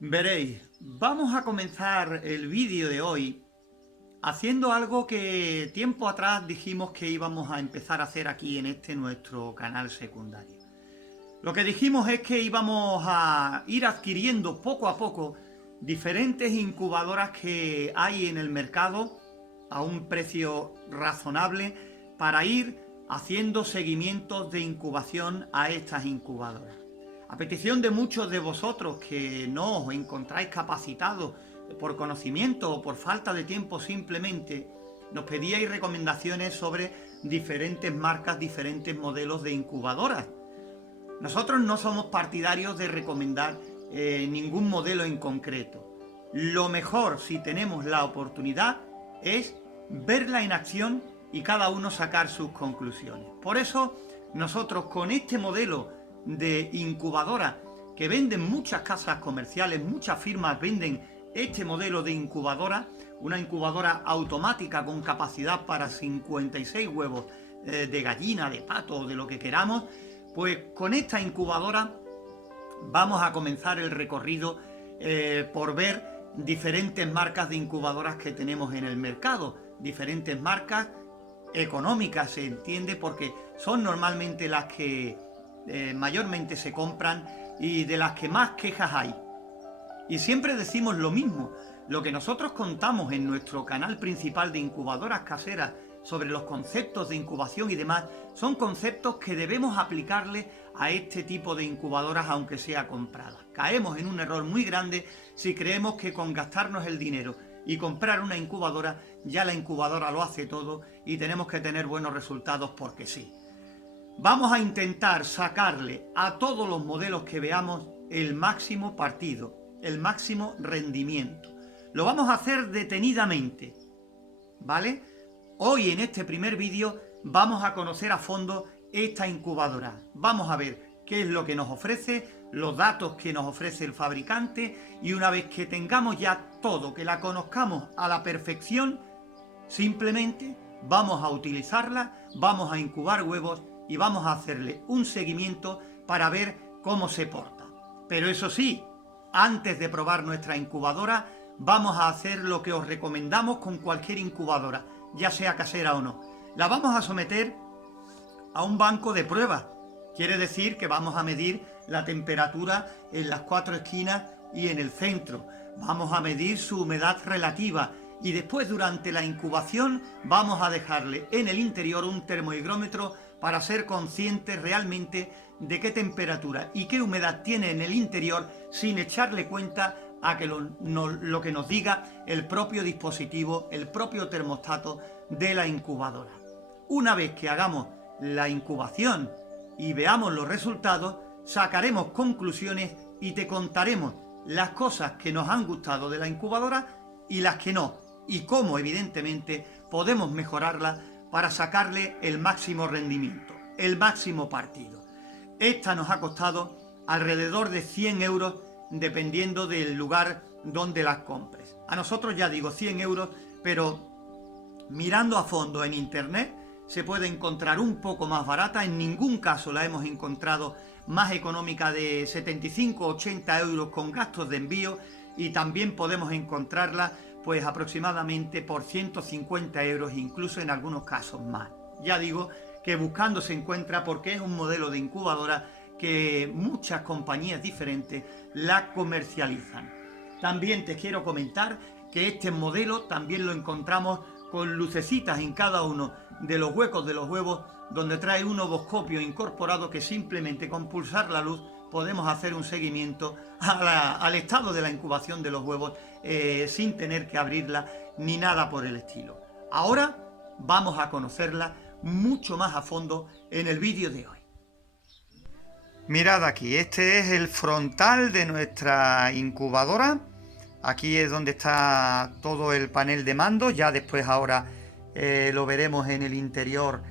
Veréis, vamos a comenzar el vídeo de hoy haciendo algo que tiempo atrás dijimos que íbamos a empezar a hacer aquí en este nuestro canal secundario. Lo que dijimos es que íbamos a ir adquiriendo poco a poco diferentes incubadoras que hay en el mercado a un precio razonable para ir haciendo seguimientos de incubación a estas incubadoras. A petición de muchos de vosotros que no os encontráis capacitados por conocimiento o por falta de tiempo simplemente, nos pedíais recomendaciones sobre diferentes marcas, diferentes modelos de incubadoras. Nosotros no somos partidarios de recomendar ningún modelo en concreto. Lo mejor, si tenemos la oportunidad, es verla en acción y cada uno sacar sus conclusiones. Por eso, nosotros con este modelo de incubadora que venden muchas casas comerciales, muchas firmas venden este modelo de incubadora, una incubadora automática con capacidad para 56 huevos de gallina, de pato o de lo que queramos, pues con esta incubadora vamos a comenzar el recorrido por ver diferentes marcas de incubadoras que tenemos en el mercado, diferentes marcas económicas, se entiende, porque son normalmente las que mayormente se compran y de las que más quejas hay. Y siempre decimos lo mismo, lo que nosotros contamos en nuestro canal principal de incubadoras caseras sobre los conceptos de incubación y demás, son conceptos que debemos aplicarle a este tipo de incubadoras aunque sea compradas. Caemos en un error muy grande si creemos que con gastarnos el dinero y comprar una incubadora, ya la incubadora lo hace todo y tenemos que tener buenos resultados porque sí. Vamos a intentar sacarle a todos los modelos que veamos el máximo partido, el máximo rendimiento. Lo vamos a hacer detenidamente, ¿vale? Hoy en este primer vídeo vamos a conocer a fondo esta incubadora. Vamos a ver qué es lo que nos ofrece, los datos que nos ofrece el fabricante y una vez que tengamos ya todo, que la conozcamos a la perfección, simplemente vamos a utilizarla, vamos a incubar huevos y vamos a hacerle un seguimiento para ver cómo se porta. Pero eso sí, antes de probar nuestra incubadora, vamos a hacer lo que os recomendamos con cualquier incubadora, ya sea casera o no. La vamos a someter a un banco de pruebas. Quiere decir que vamos a medir la temperatura en las 4 esquinas y en el centro. Vamos a medir su humedad relativa y después durante la incubación vamos a dejarle en el interior un termohigrómetro para ser conscientes realmente de qué temperatura y qué humedad tiene en el interior sin echarle cuenta a que lo que nos diga el propio dispositivo, el propio termostato de la incubadora. Una vez que hagamos la incubación y veamos los resultados, sacaremos conclusiones y te contaremos las cosas que nos han gustado de la incubadora y las que no, y cómo evidentemente podemos mejorarla para sacarle el máximo rendimiento, el máximo partido. Esta nos ha costado alrededor de 100 euros dependiendo del lugar donde las compres. A nosotros ya digo 100 euros, pero mirando a fondo en internet se puede encontrar un poco más barata. En ningún caso la hemos encontrado más económica de 75 o 80 euros con gastos de envío y también podemos encontrarla pues aproximadamente por 150 euros, incluso en algunos casos más. Ya digo que buscando se encuentra porque es un modelo de incubadora que muchas compañías diferentes la comercializan. También te quiero comentar que este modelo también lo encontramos con lucecitas en cada uno de los huecos de los huevos, donde trae un ovoscopio incorporado que simplemente con pulsar la luz podemos hacer un seguimiento al estado de la incubación de los huevos sin tener que abrirla ni nada por el estilo. Ahora vamos a conocerla mucho más a fondo en el vídeo de hoy. Mirad aquí, este es el frontal de nuestra incubadora. Aquí es donde está todo el panel de mando. Ya después ahora lo veremos en el interior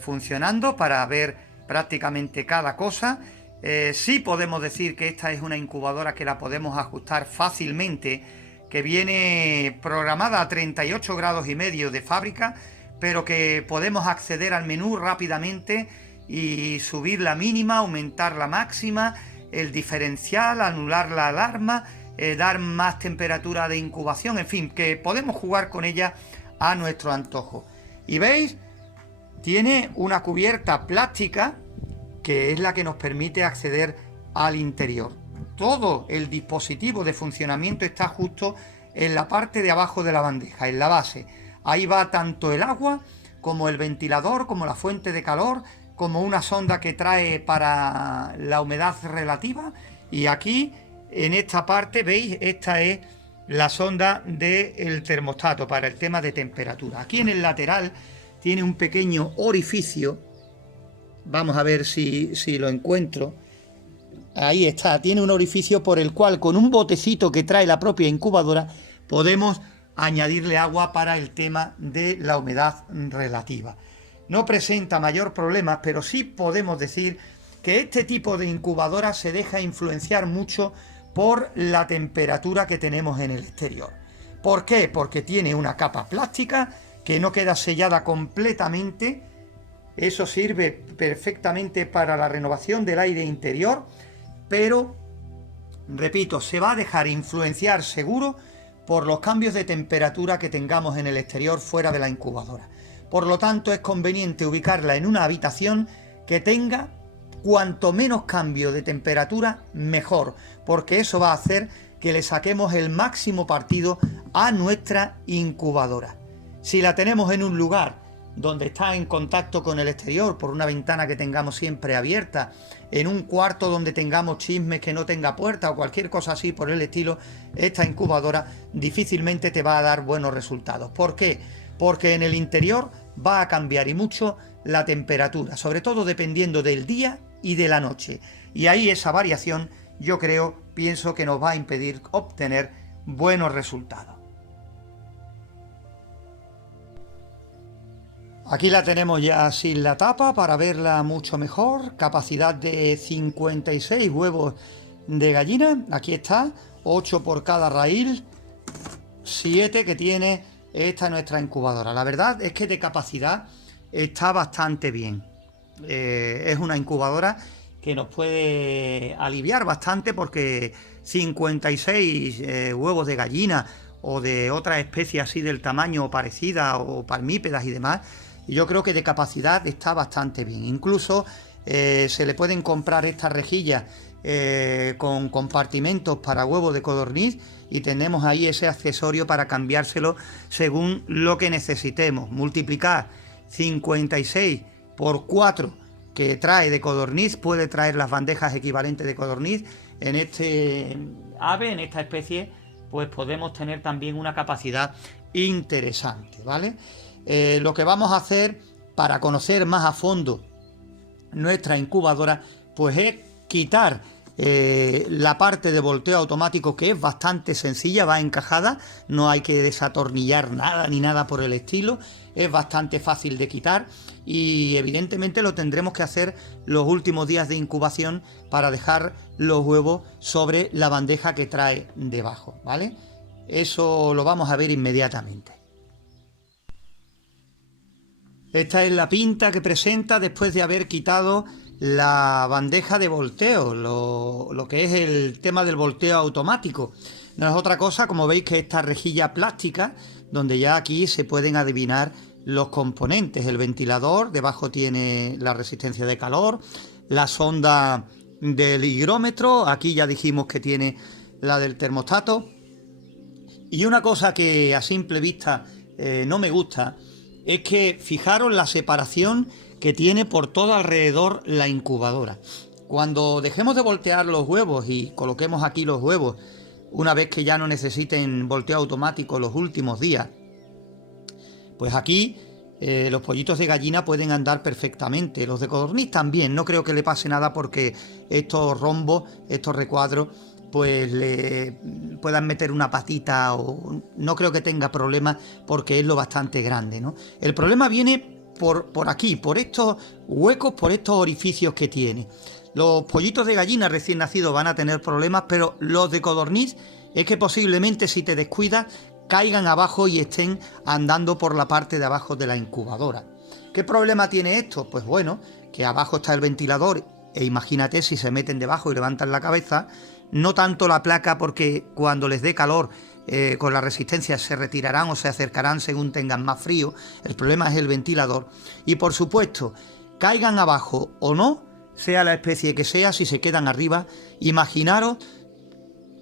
funcionando para ver prácticamente cada cosa. Sí podemos decir que esta es una incubadora que la podemos ajustar fácilmente, que viene programada a 38 grados y medio de fábrica, pero que podemos acceder al menú rápidamente y subir la mínima, aumentar la máxima, el diferencial, anular la alarma dar más temperatura de incubación, en fin, que podemos jugar con ella a nuestro antojo. Y veis, tiene una cubierta plástica que es la que nos permite acceder al interior. Todo el dispositivo de funcionamiento está justo en la parte de abajo de la bandeja, en la base. Ahí va tanto el agua como el ventilador, como la fuente de calor, como una sonda que trae para la humedad relativa. Y aquí, en esta parte, veis, esta es la sonda del termostato para el tema de temperatura. Aquí en el lateral tiene un pequeño orificio. Vamos a ver si lo encuentro. Ahí está, tiene un orificio por el cual, con un botecito que trae la propia incubadora, podemos añadirle agua para el tema de la humedad relativa. No presenta mayor problema, pero sí podemos decir que este tipo de incubadora se deja influenciar mucho por la temperatura que tenemos en el exterior. ¿Por qué? Porque tiene una capa plástica que no queda sellada completamente. Eso sirve perfectamente para la renovación del aire interior, pero, repito, se va a dejar influenciar seguro por los cambios de temperatura que tengamos en el exterior fuera de la incubadora. Por lo tanto, es conveniente ubicarla en una habitación que tenga cuanto menos cambio de temperatura, mejor, porque eso va a hacer que le saquemos el máximo partido a nuestra incubadora. Si la tenemos en un lugar donde está en contacto con el exterior, por una ventana que tengamos siempre abierta, en un cuarto donde tengamos chismes que no tenga puerta o cualquier cosa así por el estilo, esta incubadora difícilmente te va a dar buenos resultados. ¿Por qué? Porque en el interior va a cambiar y mucho la temperatura, sobre todo dependiendo del día y de la noche. Y ahí esa variación, yo pienso que nos va a impedir obtener buenos resultados. Aquí la tenemos ya sin la tapa para verla mucho mejor. Capacidad de 56 huevos de gallina. Aquí está, 8 por cada raíl, 7 que tiene esta nuestra incubadora. La verdad es que de capacidad está bastante bien. Es una incubadora que nos puede aliviar bastante porque 56 huevos de gallina o de otras especies así del tamaño parecida o palmípedas y demás, yo creo que de capacidad está bastante bien. Incluso se le pueden comprar estas rejillas con compartimentos para huevos de codorniz y tenemos ahí ese accesorio para cambiárselo según lo que necesitemos. Multiplicar 56 por 4 que trae de codorniz, puede traer las bandejas equivalentes de codorniz. En este ave, en esta especie, pues podemos tener también una capacidad interesante, ¿vale? Lo que vamos a hacer para conocer más a fondo nuestra incubadora, pues es quitar la parte de volteo automático, que es bastante sencilla, va encajada, no hay que desatornillar nada ni nada por el estilo, es bastante fácil de quitar y evidentemente lo tendremos que hacer los últimos días de incubación para dejar los huevos sobre la bandeja que trae debajo, ¿vale? Eso lo vamos a ver inmediatamente. Esta es la pinta que presenta después de haber quitado la bandeja de volteo, lo que es el tema del volteo automático. No es otra cosa, como veis, que esta rejilla plástica, donde ya aquí se pueden adivinar los componentes. El ventilador, debajo tiene la resistencia de calor, la sonda del higrómetro, aquí ya dijimos que tiene la del termostato. Y una cosa que a simple vista no me gusta es que fijaros la separación que tiene por todo alrededor la incubadora. Cuando dejemos de voltear los huevos y coloquemos aquí los huevos, una vez que ya no necesiten volteo automático los últimos días, pues aquí los pollitos de gallina pueden andar perfectamente, los de codorniz también, no creo que le pase nada porque estos rombos, estos recuadros, pues le puedan meter una patita o no creo que tenga problemas porque es lo bastante grande, ¿no? El problema viene por aquí, por estos huecos, por estos orificios que tiene. Los pollitos de gallina recién nacidos van a tener problemas, pero los de codorniz es que posiblemente si te descuidas caigan abajo y estén andando por la parte de abajo de la incubadora. ¿Qué problema tiene esto? Pues bueno, que abajo está el ventilador e imagínate si se meten debajo y levantan la cabeza, no tanto la placa, porque cuando les dé calor con la resistencia se retirarán o se acercarán según tengan más frío. El problema es el ventilador. Y por supuesto, caigan abajo o no, sea la especie que sea, si se quedan arriba, imaginaros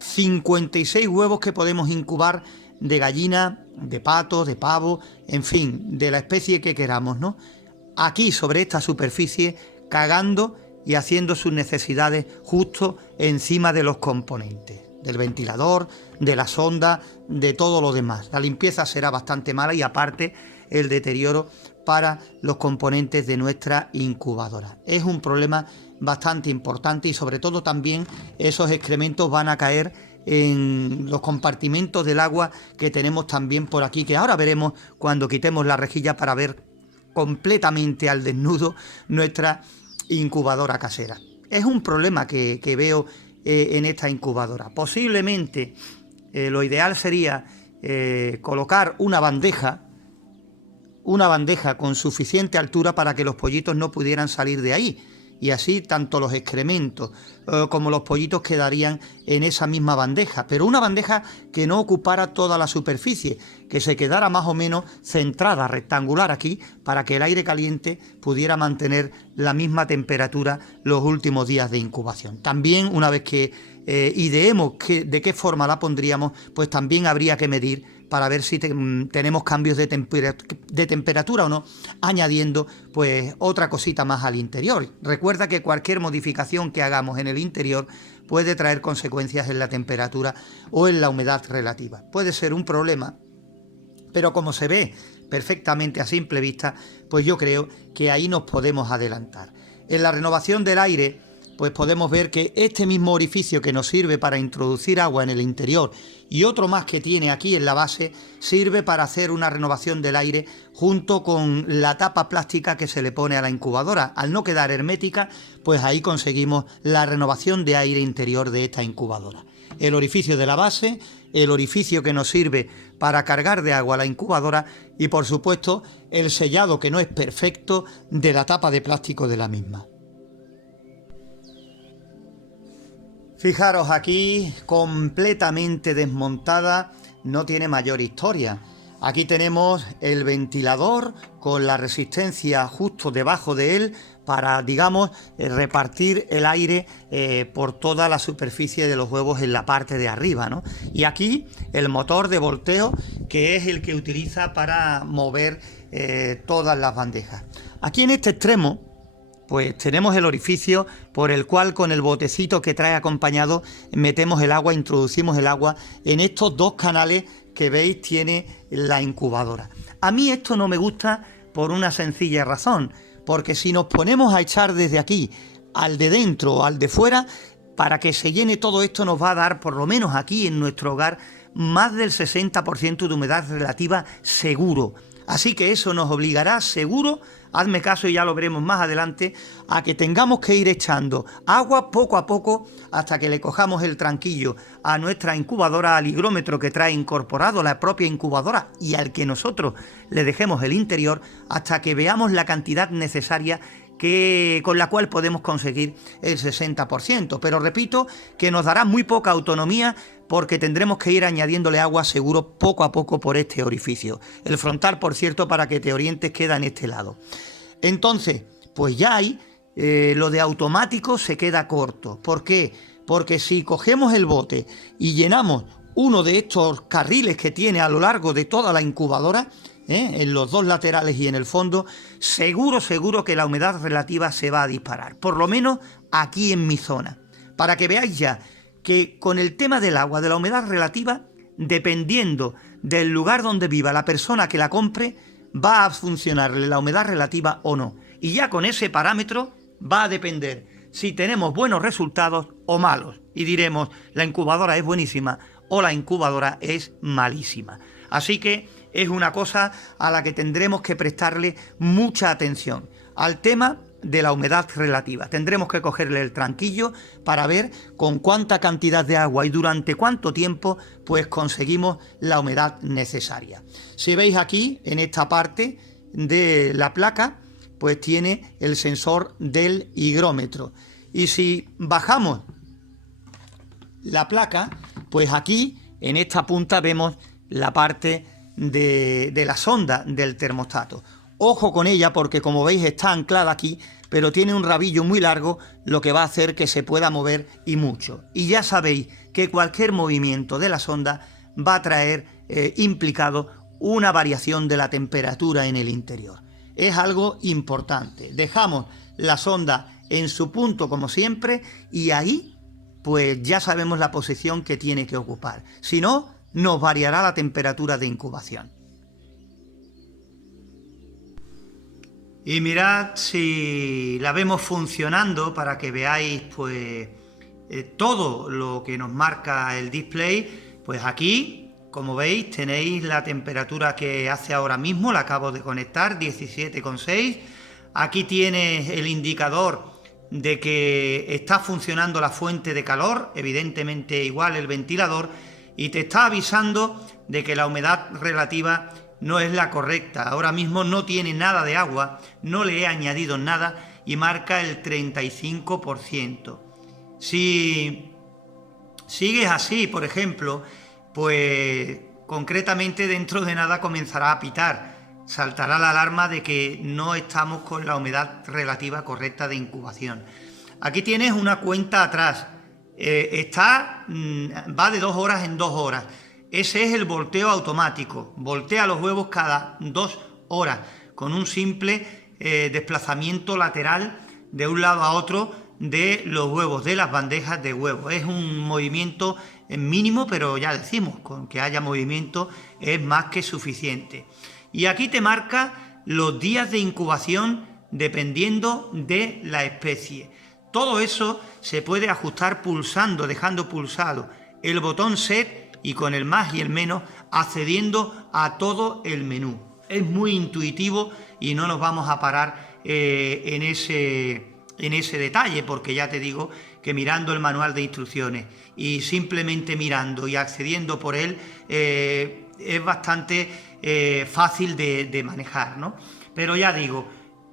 56 huevos que podemos incubar de gallina, de pato, de pavo, en fin, de la especie que queramos, ¿no? Aquí, sobre esta superficie, cagando y haciendo sus necesidades justo encima de los componentes, del ventilador, de la sonda, de todo lo demás. La limpieza será bastante mala y aparte el deterioro para los componentes de nuestra incubadora. Es un problema bastante importante y sobre todo también esos excrementos van a caer en los compartimentos del agua que tenemos también por aquí, que ahora veremos cuando quitemos la rejilla para ver completamente al desnudo nuestra incubadora casera. Es un problema que veo en esta incubadora. Posiblemente lo ideal sería colocar una bandeja con suficiente altura para que los pollitos no pudieran salir de ahí, y así tanto los excrementos como los pollitos quedarían en esa misma bandeja, pero una bandeja que no ocupara toda la superficie, que se quedara más o menos centrada, rectangular aquí, para que el aire caliente pudiera mantener la misma temperatura los últimos días de incubación. También, una vez que ideemos de qué forma la pondríamos, pues también habría que medir para ver si tenemos cambios de temperatura o no, añadiendo pues otra cosita más al interior. Recuerda que cualquier modificación que hagamos en el interior puede traer consecuencias en la temperatura o en la humedad relativa. Puede ser un problema, pero como se ve perfectamente a simple vista, pues yo creo que ahí nos podemos adelantar. En la renovación del aire, pues podemos ver que este mismo orificio que nos sirve para introducir agua en el interior y otro más que tiene aquí en la base, sirve para hacer una renovación del aire junto con la tapa plástica que se le pone a la incubadora. Al no quedar hermética, pues ahí conseguimos la renovación de aire interior de esta incubadora. El orificio de la base, el orificio que nos sirve para cargar de agua la incubadora y por supuesto el sellado, que no es perfecto, de la tapa de plástico de la misma. Fijaros, aquí completamente desmontada, no tiene mayor historia. Aquí tenemos el ventilador con la resistencia justo debajo de él para, digamos, repartir el aire por toda la superficie de los huevos en la parte de arriba, ¿no? Y aquí el motor de volteo, que es el que utiliza para mover todas las bandejas. Aquí en este extremo, pues tenemos el orificio por el cual con el botecito que trae acompañado metemos el agua, introducimos el agua en estos dos canales que veis tiene la incubadora. A mí esto no me gusta por una sencilla razón, porque si nos ponemos a echar desde aquí al de dentro o al de fuera, para que se llene todo esto nos va a dar, por lo menos aquí en nuestro hogar, más del 60% de humedad relativa seguro. Así que eso nos obligará seguro, hazme caso y ya lo veremos más adelante, a que tengamos que ir echando agua poco a poco hasta que le cojamos el tranquillo a nuestra incubadora, al higrómetro que trae incorporado la propia incubadora y al que nosotros le dejemos el interior, hasta que veamos la cantidad necesaria con la cual podemos conseguir el 60%. Pero repito que nos dará muy poca autonomía, porque tendremos que ir añadiéndole agua seguro poco a poco por este orificio. El frontal, por cierto, para que te orientes, queda en este lado. Entonces, pues ya hay, lo de automático se queda corto. ¿Por qué? Porque si cogemos el bote y llenamos uno de estos carriles que tiene a lo largo de toda la incubadora, en los dos laterales y en el fondo, seguro que la humedad relativa se va a disparar. Por lo menos aquí en mi zona. Para que veáis ya que con el tema del agua, de la humedad relativa, dependiendo del lugar donde viva la persona que la compre, va a funcionarle la humedad relativa o no. Y ya con ese parámetro va a depender si tenemos buenos resultados o malos. Y diremos, la incubadora es buenísima o la incubadora es malísima. Así que es una cosa a la que tendremos que prestarle mucha atención. Al tema de la humedad relativa. Tendremos que cogerle el tranquillo para ver con cuánta cantidad de agua y durante cuánto tiempo pues conseguimos la humedad necesaria. Si veis aquí, en esta parte de la placa, pues tiene el sensor del higrómetro. Y si bajamos la placa, pues aquí en esta punta vemos la parte de la sonda del termostato. Ojo con ella porque, como veis, está anclada aquí, pero tiene un rabillo muy largo, lo que va a hacer que se pueda mover y mucho. Y ya sabéis que cualquier movimiento de la sonda va a traer implicado una variación de la temperatura en el interior. Es algo importante. Dejamos la sonda en su punto como siempre y ahí pues ya sabemos la posición que tiene que ocupar. Si no, nos variará la temperatura de incubación. Y mirad si la vemos funcionando para que veáis pues todo lo que nos marca el display. Pues aquí, como veis, tenéis la temperatura que hace ahora mismo, la acabo de conectar, 17,6. Aquí tienes el indicador de que está funcionando la fuente de calor, evidentemente igual el ventilador, y te está avisando de que la humedad relativa no es la correcta. Ahora mismo no tiene nada de agua, no le he añadido nada y marca el 35%. Si sigues así, por ejemplo, pues concretamente dentro de nada comenzará a pitar. Saltará la alarma de que no estamos con la humedad relativa correcta de incubación. Aquí tienes una cuenta atrás. Va de 2 horas en 2 horas. Ese es el volteo automático. Voltea los huevos cada 2 horas con un simple desplazamiento lateral de un lado a otro de los huevos, de las bandejas de huevos. Es un movimiento mínimo, pero ya decimos, con que haya movimiento es más que suficiente. Y aquí te marca los días de incubación dependiendo de la especie. Todo eso se puede ajustar pulsando, dejando pulsado el botón Set y con el más y el menos accediendo a todo el menú. Es muy intuitivo y no nos vamos a parar en ese detalle, porque ya te digo que mirando el manual de instrucciones y simplemente mirando y accediendo por él es bastante fácil de manejar, ¿no? Pero ya digo,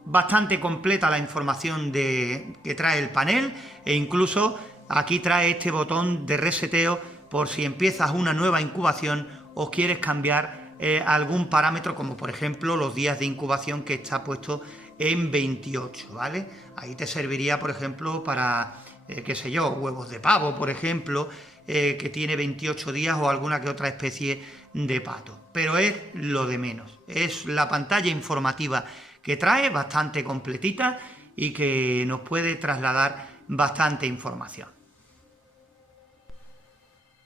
bastante completa la información que trae el panel, e incluso aquí trae este botón de reseteo por si empiezas una nueva incubación o quieres cambiar algún parámetro, como por ejemplo los días de incubación, que está puesto en 28, ¿vale? Ahí te serviría, por ejemplo, para, qué sé yo, huevos de pavo, por ejemplo, que tiene 28 días, o alguna que otra especie de pato. Pero es lo de menos. Es la pantalla informativa que trae, bastante completita y que nos puede trasladar bastante información.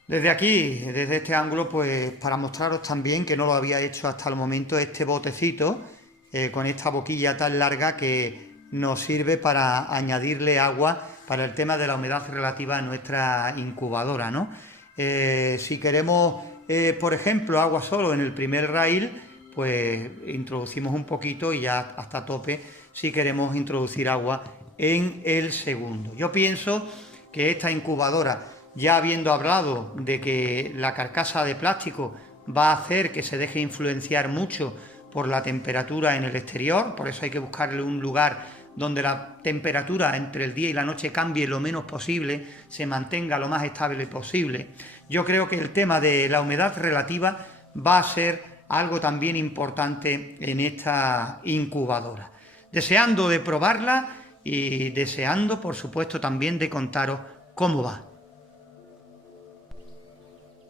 Desde aquí, desde este ángulo, pues para mostraros también, que no lo había hecho hasta el momento, este botecito con esta boquilla tan larga que nos sirve para añadirle agua para el tema de la humedad relativa a nuestra incubadora, ¿no? Si queremos, por ejemplo, agua solo en el primer raíl, pues introducimos un poquito y ya hasta tope si queremos introducir agua en el segundo. Yo pienso que esta incubadora, ya habiendo hablado de que la carcasa de plástico va a hacer que se deje influenciar mucho por la temperatura en el exterior, por eso hay que buscarle un lugar donde la temperatura entre el día y la noche cambie lo menos posible, se mantenga lo más estable posible. Yo creo que el tema de la humedad relativa va a ser algo también importante en esta incubadora. Deseando de probarla y deseando, por supuesto, también de contaros cómo va.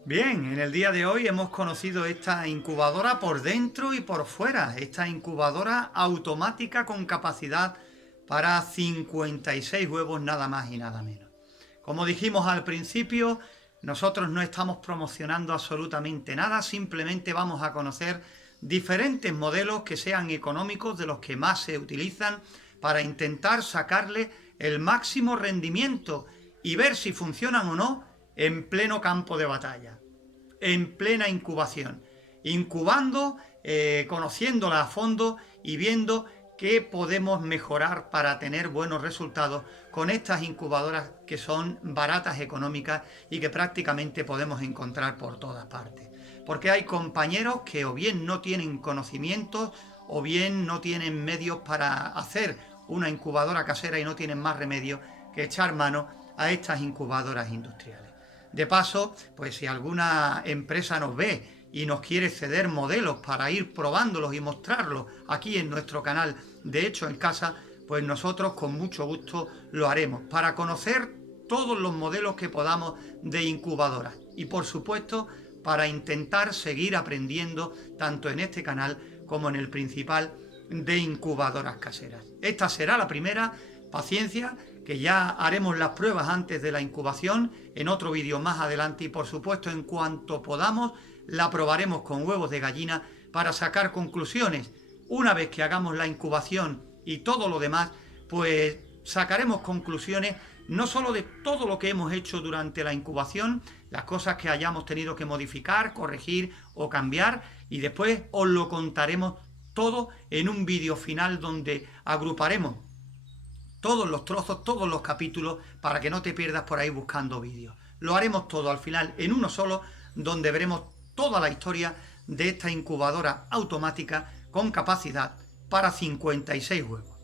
Bien, en el día de hoy hemos conocido esta incubadora por dentro y por fuera, esta incubadora automática con capacidad para 56 huevos nada más y nada menos. Como dijimos al principio, nosotros no estamos promocionando absolutamente nada, simplemente vamos a conocer diferentes modelos que sean económicos, de los que más se utilizan, para intentar sacarle el máximo rendimiento y ver si funcionan o no en pleno campo de batalla, en plena incubación, incubando, conociéndola a fondo y viendo qué podemos mejorar para tener buenos resultados con estas incubadoras que son baratas, económicas y que prácticamente podemos encontrar por todas partes. Porque hay compañeros que o bien no tienen conocimientos o bien no tienen medios para hacer una incubadora casera y no tienen más remedio que echar mano a estas incubadoras industriales. De paso, pues si alguna empresa nos ve y nos quiere ceder modelos para ir probándolos y mostrarlos aquí en nuestro canal de Hecho en Casa, pues nosotros con mucho gusto lo haremos para conocer todos los modelos que podamos de incubadoras y por supuesto para intentar seguir aprendiendo tanto en este canal como en el principal de incubadoras caseras. Esta será la primera, paciencia, que ya haremos las pruebas antes de la incubación en otro vídeo más adelante y por supuesto en cuanto podamos la probaremos con huevos de gallina para sacar conclusiones. Una vez que hagamos la incubación y todo lo demás, pues sacaremos conclusiones no solo de todo lo que hemos hecho durante la incubación, las cosas que hayamos tenido que modificar, corregir o cambiar, y después os lo contaremos todo en un vídeo final donde agruparemos todos los trozos, todos los capítulos, para que no te pierdas por ahí buscando vídeos. Lo haremos todo al final en uno solo, donde veremos toda la historia de esta incubadora automática con capacidad para 56 huevos.